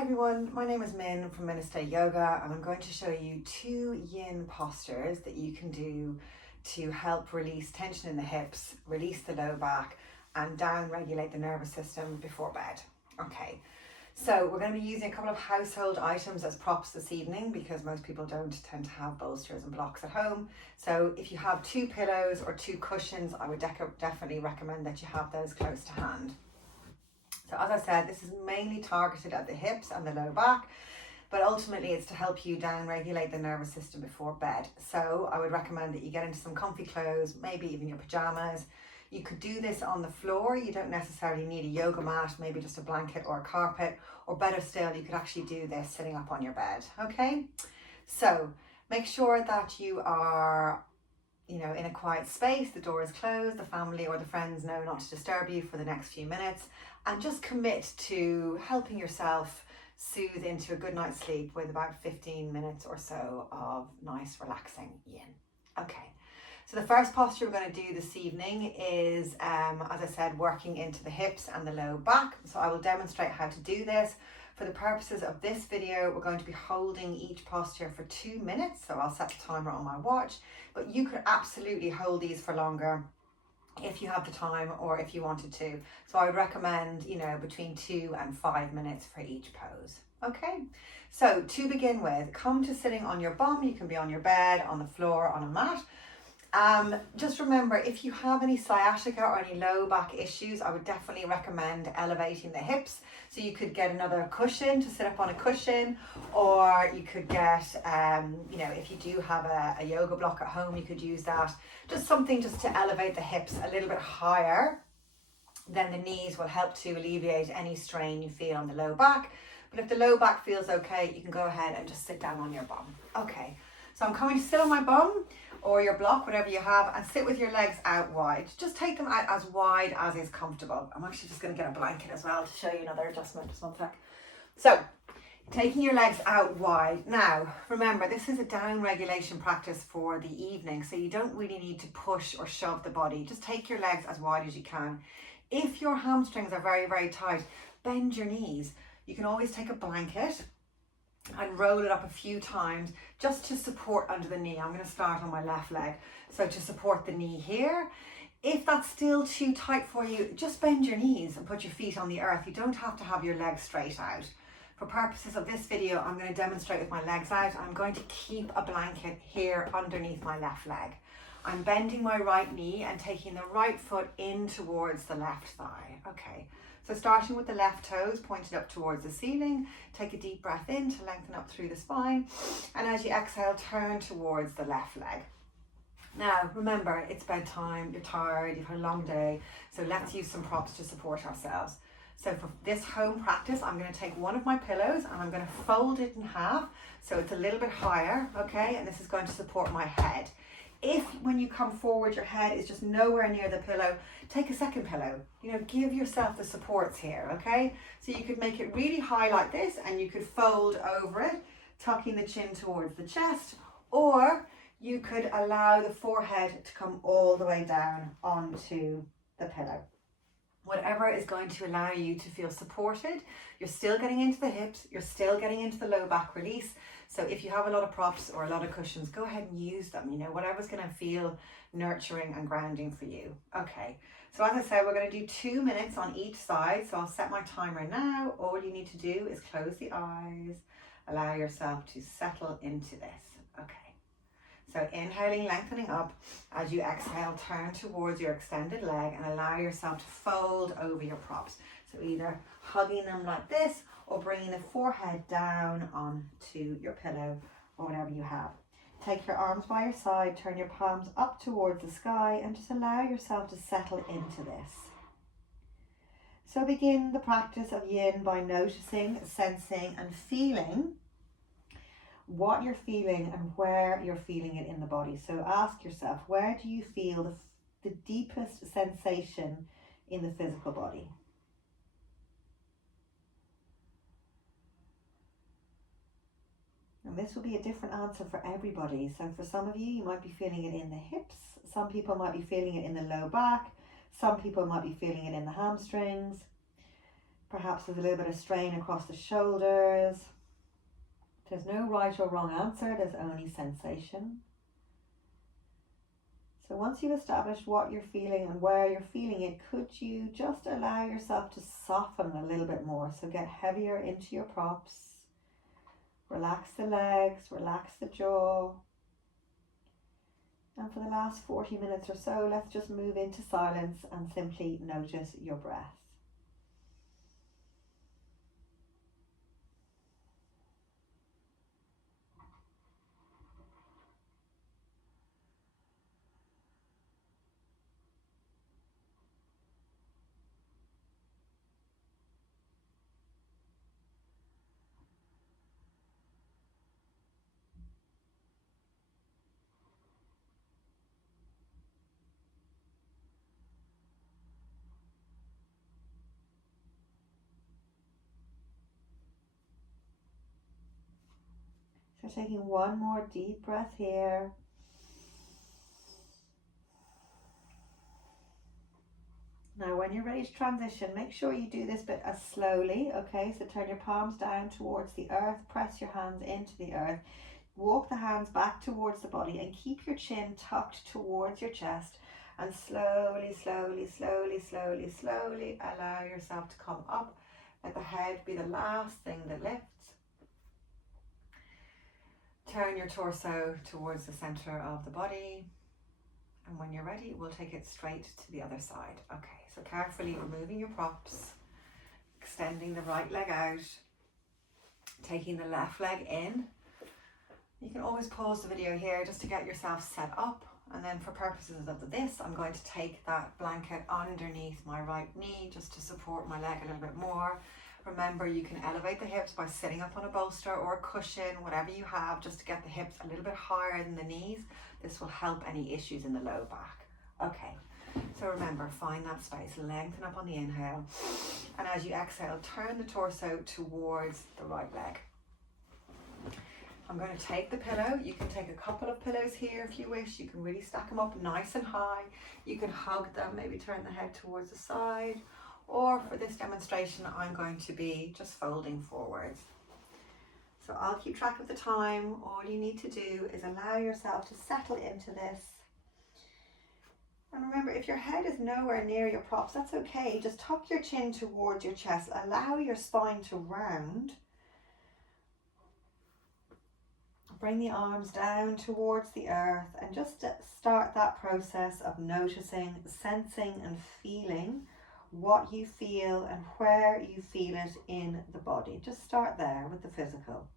Hi everyone, my name is Min from Min Yin Yoga, and I'm going to show you 2 yin postures that you can do to help release tension in the hips, release the low back, and down regulate the nervous system before bed. Okay, so we're going to be using a couple of household items as props this evening because most people don't tend to have bolsters and blocks at home. So if you have 2 pillows or 2 cushions, I would definitely recommend that you have those close to hand. So as I said, this is mainly targeted at the hips and the low back, but ultimately it's to help you down regulate the nervous system before bed. So I would recommend that you get into some comfy clothes, maybe even your pajamas. You could do this on the floor. You don't necessarily need a yoga mat, maybe just a blanket or a carpet, or better still, you could actually do this sitting up on your bed, okay? So make sure that you are in a quiet space, the door is closed, the family or the friends know not to disturb you for the next few minutes, and just commit to helping yourself soothe into a good night's sleep with about 15 minutes or so of nice relaxing yin. Okay, so the first posture we're going to do this evening is, as I said, working into the hips and the low back. So I will demonstrate how to do this. For the purposes of this video, we're going to be holding each posture for 2 minutes. So I'll set the timer on my watch, but you could absolutely hold these for longer if you have the time or if you wanted to. So I would recommend, between 2 and 5 minutes for each pose. Okay, so to begin with, come to sitting on your bum. You can be on your bed, on the floor, on a mat. Just remember, if you have any sciatica or any low back issues, I would definitely recommend elevating the hips. So you could get another cushion to sit up on a cushion, or you could get, if you do have a yoga block at home, you could use that. Just something just to elevate the hips a little bit higher than the knees will help to alleviate any strain you feel on the low back. But if the low back feels okay, you can go ahead and just sit down on your bum. Okay, so I'm coming to sit on my bum or your block, whatever you have, and sit with your legs out wide. Just take them out as wide as is comfortable. I'm actually just going to get a blanket as well to show you another adjustment. Just one sec. So, taking your legs out wide. Now, remember, this is a down regulation practice for the evening, so you don't really need to push or shove the body. Just take your legs as wide as you can. If your hamstrings are very, very tight, bend your knees. You can always take a blanket and roll it up a few times just to support under the knee. I'm going to start on my left leg. So to support the knee here. If that's still too tight for you, just bend your knees and put your feet on the earth. You don't have to have your legs straight out. For purposes of this video, I'm going to demonstrate with my legs out. I'm going to keep a blanket here underneath my left leg. I'm bending my right knee and taking the right foot in towards the left thigh. Okay. So starting with the left toes pointed up towards the ceiling, take a deep breath in to lengthen up through the spine, and as you exhale, turn towards the left leg. Now, remember, it's bedtime, you're tired, you've had a long day, so let's use some props to support ourselves. So for this home practice, I'm going to take one of my pillows and I'm going to fold it in half so it's a little bit higher, okay, and this is going to support my head. If when you come forward, your head is just nowhere near the pillow, take a second pillow. Give yourself the supports here, okay? So you could make it really high like this and you could fold over it, tucking the chin towards the chest, or you could allow the forehead to come all the way down onto the pillow. Whatever is going to allow you to feel supported. You're still getting into the hips, you're still getting into the low back release. So if you have a lot of props or a lot of cushions, go ahead and use them, whatever's going to feel nurturing and grounding for you. Okay, so as I said, we're going to do 2 minutes on each side. So I'll set my timer now. All you need to do is close the eyes, allow yourself to settle into this. Okay. So inhaling, lengthening up. As you exhale, turn towards your extended leg and allow yourself to fold over your props. So either hugging them like this or bringing the forehead down onto your pillow or whatever you have. Take your arms by your side, turn your palms up towards the sky and just allow yourself to settle into this. So begin the practice of yin by noticing, sensing and feeling what you're feeling and where you're feeling it in the body. So ask yourself, where do you feel the deepest sensation in the physical body? And this will be a different answer for everybody. So for some of you, you might be feeling it in the hips. Some people might be feeling it in the low back. Some people might be feeling it in the hamstrings. Perhaps there's a little bit of strain across the shoulders. There's no right or wrong answer, there's only sensation. So once you've established what you're feeling and where you're feeling it, could you just allow yourself to soften a little bit more? So get heavier into your props. Relax the legs, relax the jaw. And for the last 40 minutes or so, let's just move into silence and simply notice your breath. So taking one more deep breath here. Now when you're ready to transition, make sure you do this bit as slowly, okay? So turn your palms down towards the earth, press your hands into the earth, walk the hands back towards the body and keep your chin tucked towards your chest, and slowly, slowly, slowly, slowly, slowly allow yourself to come up. Let the head be the last thing that lifts. Turn your torso towards the center of the body. And when you're ready, we'll take it straight to the other side. Okay, so carefully removing your props, extending the right leg out, taking the left leg in. You can always pause the video here just to get yourself set up. And then for purposes of this, I'm going to take that blanket underneath my right knee just to support my leg a little bit more. Remember, you can elevate the hips by sitting up on a bolster or a cushion, whatever you have, just to get the hips a little bit higher than the knees. This will help any issues in the low back. Okay, so remember, find that space, lengthen up on the inhale. And as you exhale, turn the torso towards the right leg. I'm going to take the pillow. You can take a couple of pillows here if you wish. You can really stack them up nice and high. You can hug them, maybe turn the head towards the side. Or for this demonstration, I'm going to be just folding forwards. So I'll keep track of the time. All you need to do is allow yourself to settle into this. And remember, if your head is nowhere near your props, that's okay. Just tuck your chin towards your chest. Allow your spine to round. Bring the arms down towards the earth and just start that process of noticing, sensing and feeling what you feel and where you feel it in the body. Just start there with the physical.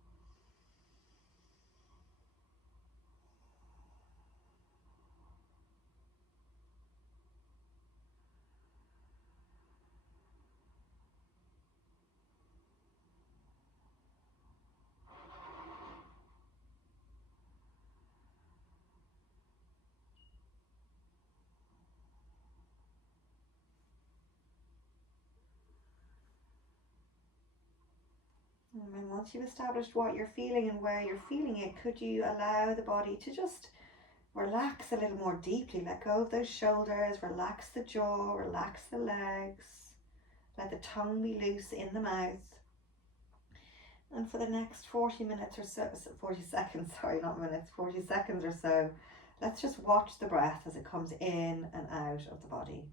And then once you've established what you're feeling and where you're feeling it, could you allow the body to just relax a little more deeply? Let go of those shoulders, relax the jaw, relax the legs. Let the tongue be loose in the mouth. And for the next 40 minutes or so, 40 seconds, sorry, not minutes, 40 seconds or so, let's just watch the breath as it comes in and out of the body.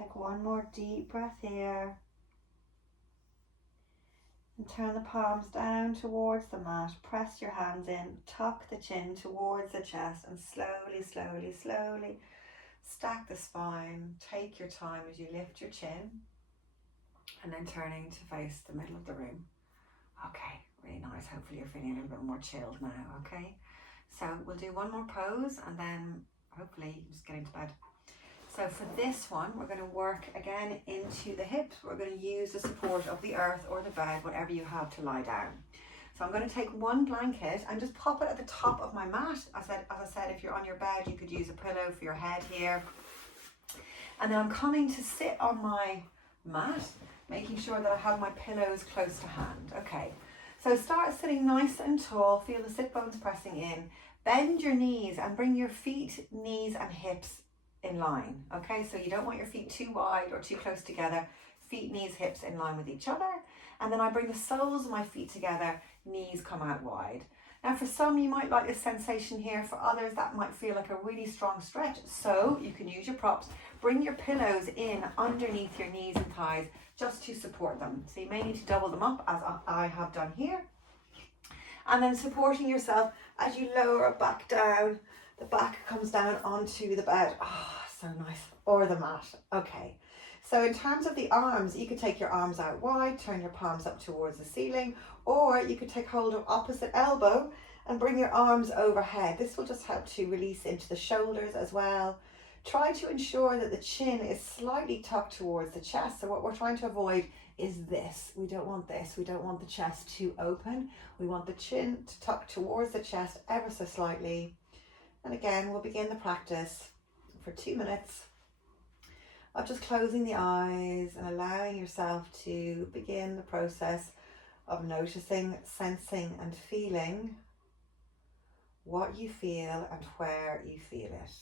Take one more deep breath here. And turn the palms down towards the mat. Press your hands in. Tuck the chin towards the chest and slowly, slowly, slowly stack the spine. Take your time as you lift your chin and then turning to face the middle of the room. Okay, really nice. Hopefully you're feeling a little bit more chilled now, okay? So we'll do one more pose and then hopefully you can just get into bed. So for this one, we're going to work again into the hips. We're going to use the support of the earth or the bed, whatever you have to lie down. So I'm going to take one blanket and just pop it at the top of my mat. As I said, if you're on your bed, you could use a pillow for your head here. And then I'm coming to sit on my mat, making sure that I have my pillows close to hand. Okay, so start sitting nice and tall. Feel the sit bones pressing in. Bend your knees and bring your feet, knees and hips in line. Okay, so you don't want your feet too wide or too close together. Feet, knees, hips in line with each other. And then I bring the soles of my feet together, knees come out wide. Now for some, you might like this sensation here. For others, that might feel like a really strong stretch. So you can use your props. Bring your pillows in underneath your knees and thighs just to support them. So you may need to double them up as I have done here. And then supporting yourself as you lower it back down. The back comes down onto the bed. Oh, so nice. Or the mat. Okay. So in terms of the arms, you could take your arms out wide, turn your palms up towards the ceiling, or you could take hold of opposite elbow and bring your arms overhead. This will just help to release into the shoulders as well. Try to ensure that the chin is slightly tucked towards the chest. So what we're trying to avoid is this. We don't want this. We don't want the chest too open. We want the chin to tuck towards the chest ever so slightly. And again, we'll begin the practice for 2 minutes of just closing the eyes and allowing yourself to begin the process of noticing, sensing and feeling what you feel and where you feel it.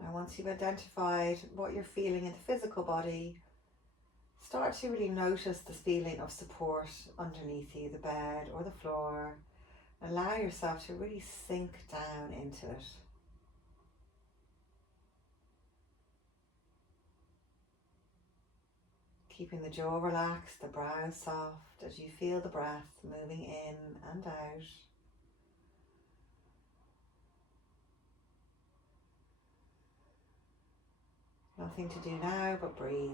Now, once you've identified what you're feeling in the physical body, start to really notice the feeling of support underneath you, the bed or the floor. Allow yourself to really sink down into it. Keeping the jaw relaxed, the brows soft as you feel the breath moving in and out. Nothing to do now but breathe.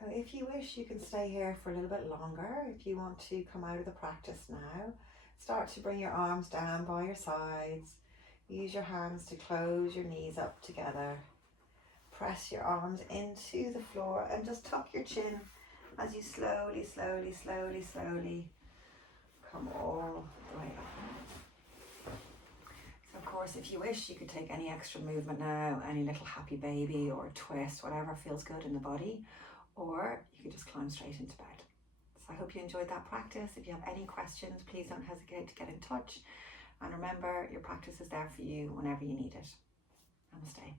So if you wish, you can stay here for a little bit longer. If you want to come out of the practice now, start to bring your arms down by your sides. Use your hands to close your knees up together. Press your arms into the floor and just tuck your chin as you slowly, slowly, slowly, slowly come all the way up. So of course, if you wish, you could take any extra movement now, any little happy baby or twist, whatever feels good in the body, or you could just climb straight into bed. So I hope you enjoyed that practice. If you have any questions, please don't hesitate to get in touch. And remember, your practice is there for you whenever you need it. Namaste.